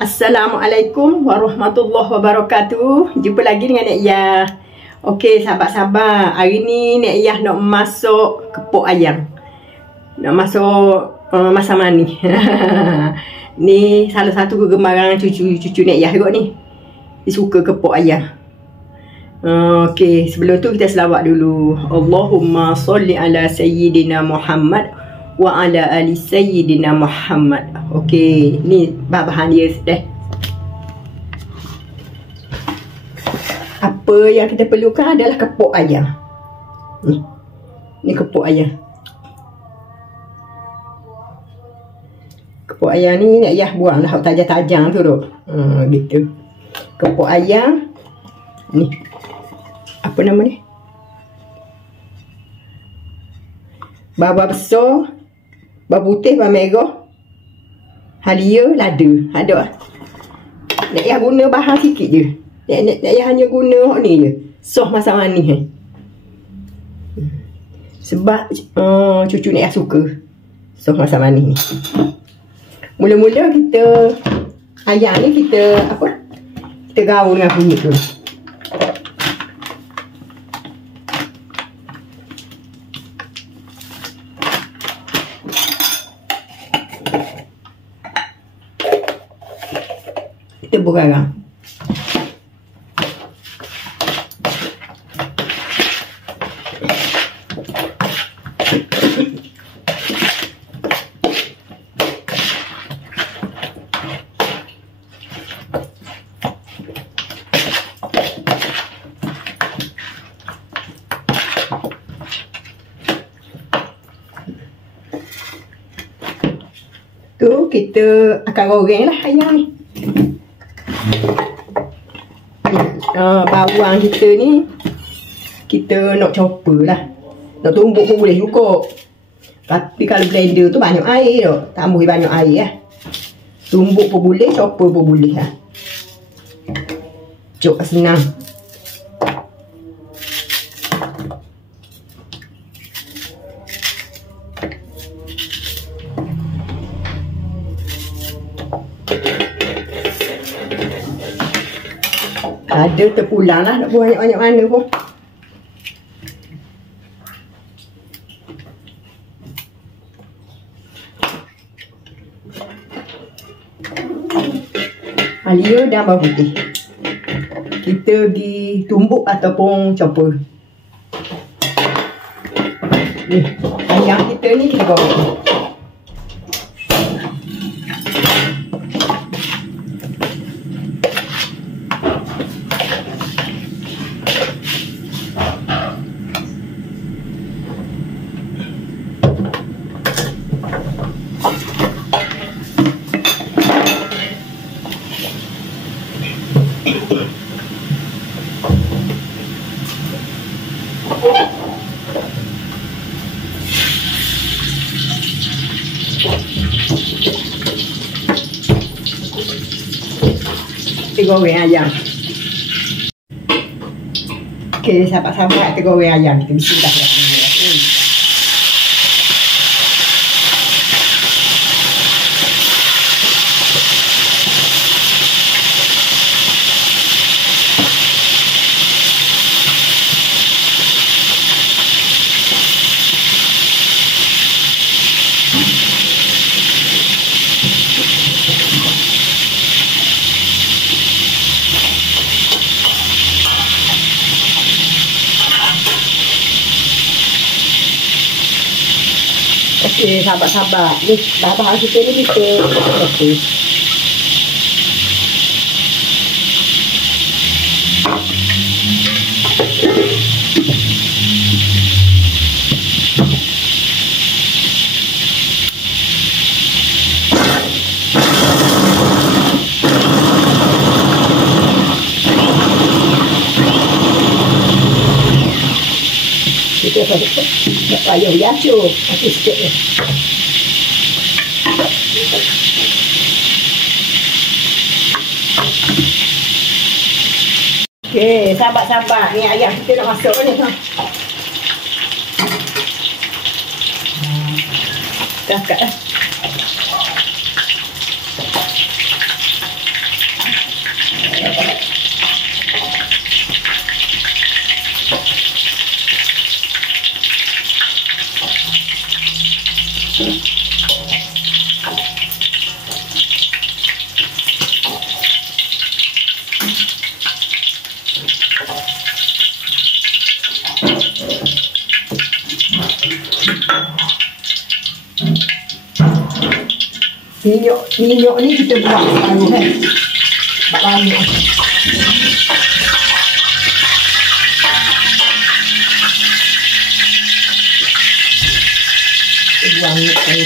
Assalamualaikum warahmatullahi wabarakatuh. Jumpa lagi dengan Nek Yah. Okey, sahabat-sahabat, hari ni Nek Yah nak masak kepok ayam. Nak masak masam manis. Ni salah satu kegemaran cucu Nek Yah kot ni. Dia suka kepok ayam. Okey, sebelum tu kita selawat dulu. Allahumma salli ala sayyidina Muhammad wa ala ali sayyidina Muhammad. Okey, ni bahan dia dah. Apa yang kita perlukan adalah kepok ayam. Ni kepok ayam. Kepok ayam ni Nek Yah buang lah tajam-tajam tu tu. Gitu. Kepok ayam. Ni. Apa nama ni? Bawang besar, bawang putih, bawang merah, halia, lada. Ada. Nek Yah guna bahan sikit je. Nek Yah hanya guna ni je. Sos masam manis. Sebab cucu Nek Yah suka sos masam manis ni. Mula-mula kita ayam ni kita apa? Kita gaul dengan kunyit tu. Kita bergarang. Tu kita akan goreng lah ayam ni. Bawang kita ni kita nak chopper lah. Nak tumbuk pun boleh juga. Tapi kalau blender tu banyak air tu. Tambah banyak air lah. Tumbuk pun boleh, chopper pun boleh lah. Cuk senang. Ada terpulang lah nak buat banyak-banyak mana pun. Halia dan bawang putih. Kita pergi tumbuk ataupun chopper. Ni, ayam kita ni kita goreng. Kita goreng ayam. Okey, sahabat-sahabat, kita goreng ayam. Kita bismillah. Okey, sahabat-sahabat, ni bahan kita ni kita okey. Kita nak payah biasa, aku sikit ni. Okey, sahabat-sahabat, ni ayam kita nak masuk ni. Dah kat lah. Minyak ni kita buat separuh kan. Tak banyak. Kita buang minyak ni.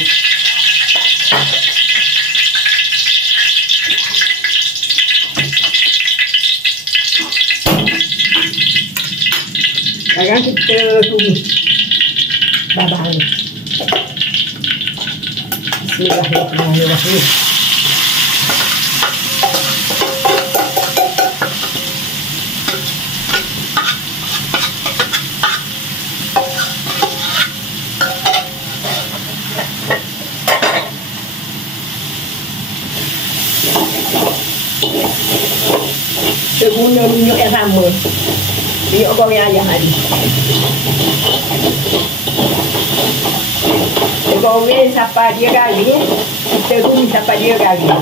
Sekarang kita tumis babang ni. Bismillahirrahmanirrahim. Kita guna minyak yang sama, minyak goreng ayam tadi. Kita goreng sampai dia garing, kita tumis sampai dia garing.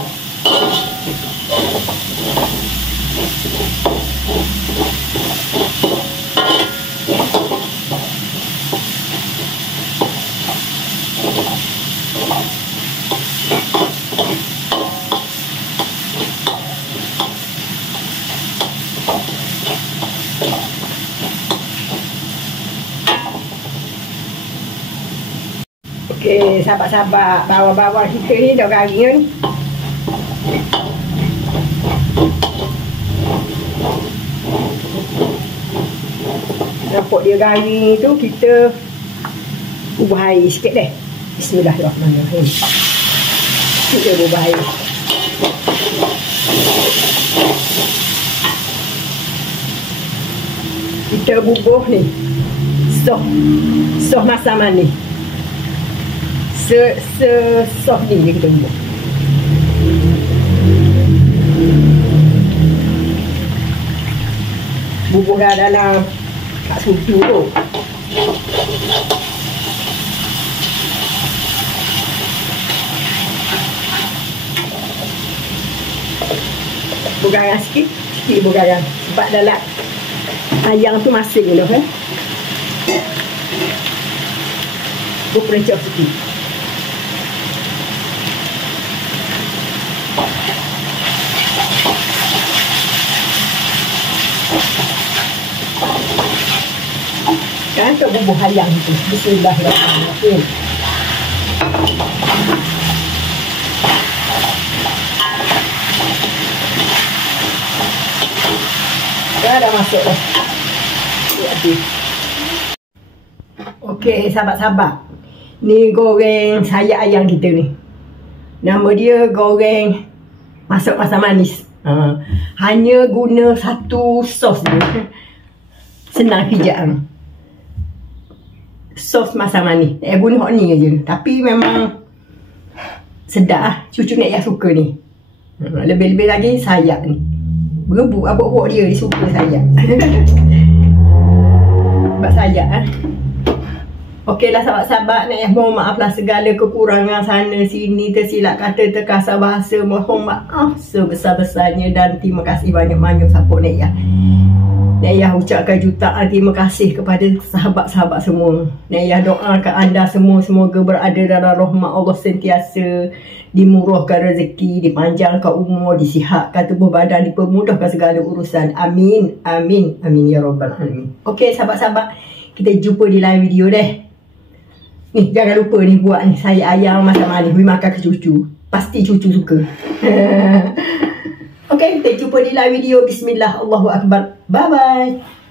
Okey, sahabat-sahabat, bawang-bawang kita ni dah garing ni. Nampak dia garing tu, kita ubah air sikit deh. Bismillahirrahmanirrahim. Kita ubah air. Kita bubuh ni sos masaman ni. Sos ni kita bubuh. Bubuh dah dalam kat susu tu. Bugarang sikit bugarang. Sebab dalam ayam tu masing dah kan. Berperencok sikit. Kan kita bubuh ayam tu. Bismillahirrahmanirrahim. Dah masuk dah. Okey, sahabat-sahabat. Ni goreng sayap ayam kita ni. Nama dia goreng masak masam manis. Hanya guna satu sos ni. Senang kerjaan. Sos masam manis. Guna hok ni aja. Tapi memang sedap lah. Cucu nak yang suka ni. Lebih-lebih lagi sayap ni. Berebut abuk-abuk dia suka sayap. Sebab sayap lah. Okeylah sahabat-sahabat, nak mohon maaflah segala kekurangan sana sini, tersilap kata, terkasar bahasa, mohon maaf sebesar-besarnya dan terima kasih banyak-banyak support Nek Yah. Nek Yah ucapkan jutaan terima kasih kepada sahabat-sahabat semua. Nek Yah doakan anda semua semoga berada dalam rahmat Allah sentiasa, dimurahkan rezeki, dipanjangkan umur, disihatkan tubuh badan, dipermudahkan segala urusan. Amin, amin, amin ya rabbal alamin. Okey sahabat-sahabat, kita jumpa di lain video deh. Ni jangan lupa ni buat ni sayap ayam masam manis, beri makan ke cucu. Pasti cucu suka. Okey, kita jumpa di lain video. Bismillah, Allahu Akbar. Bye bye.